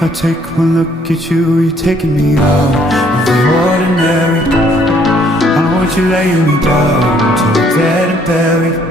I take one look at you, you're taking me out of the ordinary. I want you laying me down till we're dead and buried.